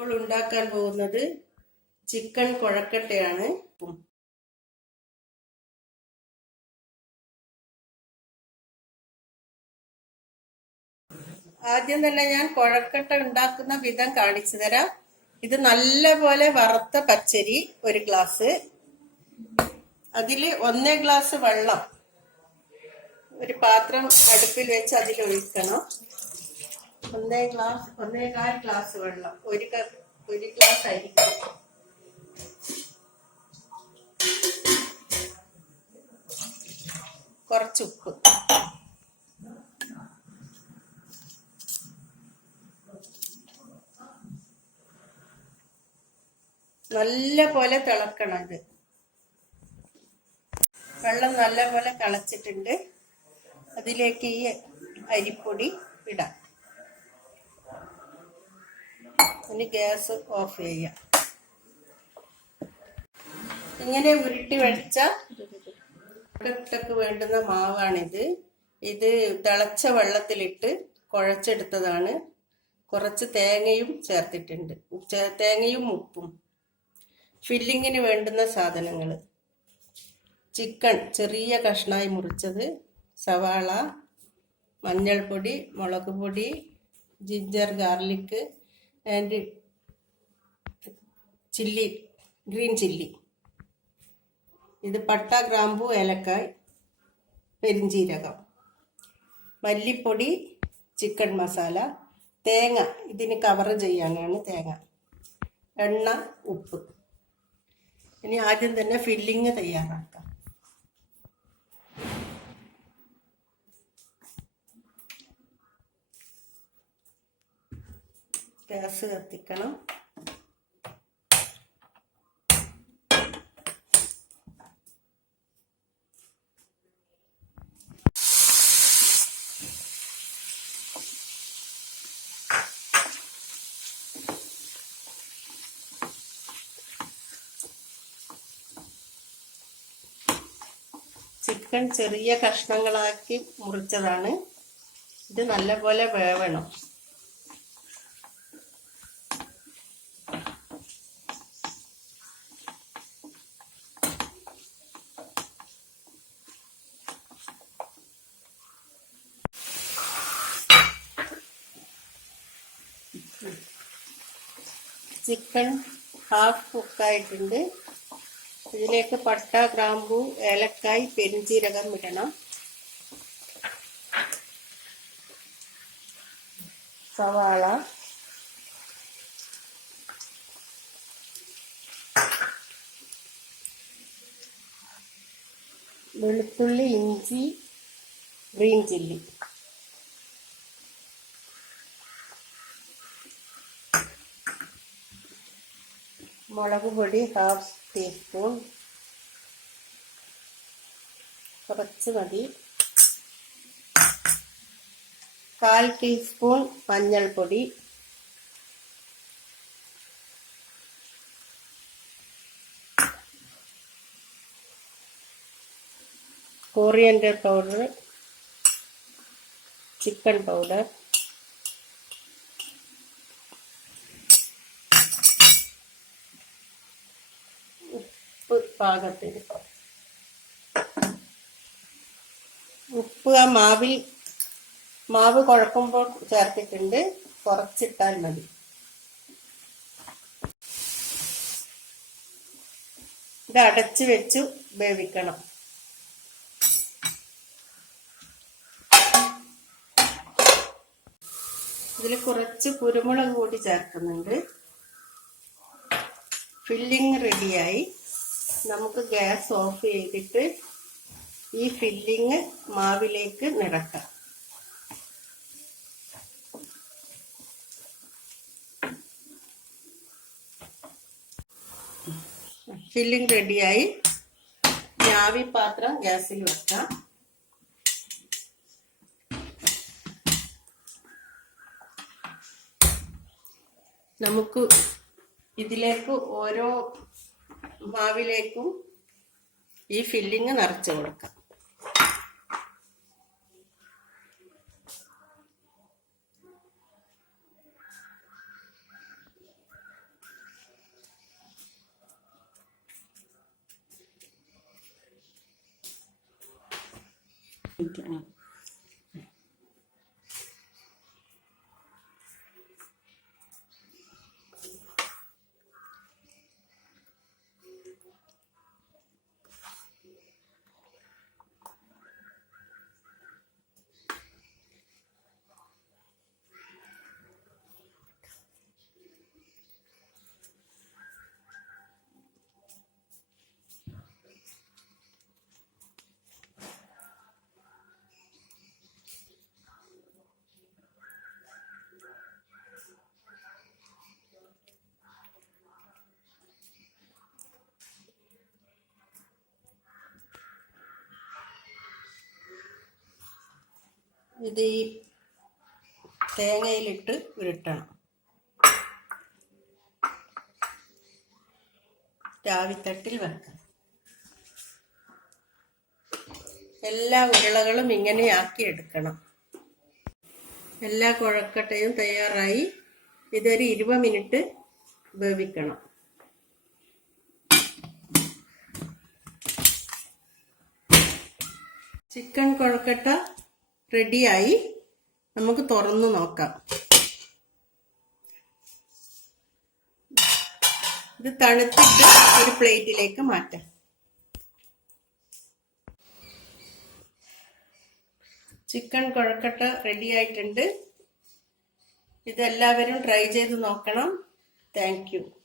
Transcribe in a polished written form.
ഇപ്പോൾ ഉണ്ടാക്കാൻ പോകുന്നത് ചിക്കൻ കൊഴക്കട്ടയാണ്. ആദ്യം തന്നെ ഞാൻ കൊഴക്കട്ട ഉണ്ടാക്കുന്ന വിധം കാണിച്ചു തരാം. ഇത് നല്ലപോലെ വറുത്ത പച്ചരി 1 ഗ്ലാസ്, അതിൽ 1 ഗ്ലാസ് വെള്ളം ഒരു പാത്രം അടുപ്പിൽ വെച്ച് അതിൽ ഒഴിക്കണം. 1.25 ഗ്ലാസ് വെള്ളം, 1 ഗ്ലാസ് അരിക്ക്. കുറച്ച് ഉപ്പ്, നല്ല പോലെ തിളക്കണം. ഇത് വെള്ളം നല്ല പോലെ തിളച്ചിട്ടുണ്ട്. അതിലേക്ക് ഈ അരിപ്പൊടി ഇടാം. ഇനി ഗ്യാസ് ഓഫ് ചെയ്യാം. ഇങ്ങനെ ഉരുട്ടി വെച്ച കൊഴക്കട്ടയ്ക്ക് വേണ്ടുന്ന മാവാണിത്. ഇത് തിളച്ച വെള്ളത്തിലിട്ട് കുഴച്ചെടുത്തതാണ്. കുറച്ച് തേങ്ങയും ചേർത്തിട്ടുണ്ട്, തേങ്ങയും ഉപ്പും. ഫില്ലിങ്ങിന് വേണ്ടുന്ന സാധനങ്ങൾ: ചിക്കൻ ചെറിയ കഷ്ണായി മുറിച്ചത്, സവാള, മഞ്ഞൾപ്പൊടി, മുളക് പൊടി, ginger garlic and chilli, green chilli. ഇത് പട്ട, ഗ്രാമ്പു, ഏലക്കായ്, പെരിഞ്ചീരകം, മല്ലിപ്പൊടി, ചിക്കൻ മസാല, തേങ്ങ ഇതിന് കവർ ചെയ്യാനാണ് തേങ്ങ, എണ്ണ, ഉപ്പ്. ഇനി ആദ്യം തന്നെ ഫില്ലിങ് തയ്യാറാക്കാം. ഗ്യാസ് കത്തിക്കണം. ചിക്കൻ ചെറിയ കഷ്ണങ്ങളാക്കി മുറിച്ചതാണ്. ഇത് നല്ലപോലെ വേവണം. Chicken half കുക്കായിട്ടുണ്ട്. ഇതിലേക്ക് പട്ട, ഗ്രാമ്പു, ഏലക്കായ്, പെരിഞ്ചീരകം ഇടണം. സവാള, വെളുത്തുള്ളി, ഇഞ്ചി, ഗ്രീൻ ചില്ലി, മുളക് പൊടി ഹാഫ് ടീസ്പൂൺ, കുറച്ച് മതി. 1/4 ടീസ്പൂൺ മഞ്ഞൾപ്പൊടി, കോറിയൻഡർ പൗഡർ, ചിക്കൻ പൗഡർ, ഉപ്പ് പാകത്തിന്. ഉപ്പ് ആ മാവ് കുഴക്കുമ്പോൾ ചേർത്തിട്ടുണ്ട്, കുറച്ചിട്ടാൽ മതി. ഇത് അടച്ചു വെച്ച് വേവിക്കണം. ഇതിൽ കുറച്ച് കുരുമുളക് കൂടി ചേർക്കുന്നുണ്ട്. ഫില്ലിങ് റെഡിയായി. നമുക്ക് ഗ്യാസ് ഓഫ് ചെയ്തിട്ട് ഈ ഫില്ലിങ് മാവിലേക്ക് നിറക്കാം. ഫില്ലിങ് റെഡിയായി. ആവി പാത്രം ഗ്യാസിൽ വെക്കാം. നമുക്ക് ഇതിലേക്ക് ഓരോ മാവിലേക്കും ഈ ഫില്ലിങ് നിറച്ച് കൊടുക്കാം. ഇത് ഈ തേങ്ങയിലിട്ട് ഉരുട്ടണം. രാവിത്തട്ടിൽ വെക്കണം. എല്ലാ ഉരുളകളും ഇങ്ങനെ ആക്കി എടുക്കണം. എല്ലാ കുഴക്കട്ടയും തയ്യാറായി. ഇതൊരു 20 മിനിറ്റ് വേവിക്കണം. ചിക്കൻ കുഴക്കട്ട റെഡിയായി. നമുക്ക് തുറന്നു നോക്കാം. ഇത് തണുത്തിട്ട് ഒരു പ്ലേറ്റിലേക്ക് മാറ്റാം. ചിക്കൻ കുഴക്കട്ട റെഡി ആയിട്ടുണ്ട്. ഇതെല്ലാവരും ട്രൈ ചെയ്ത് നോക്കണം. Thank you.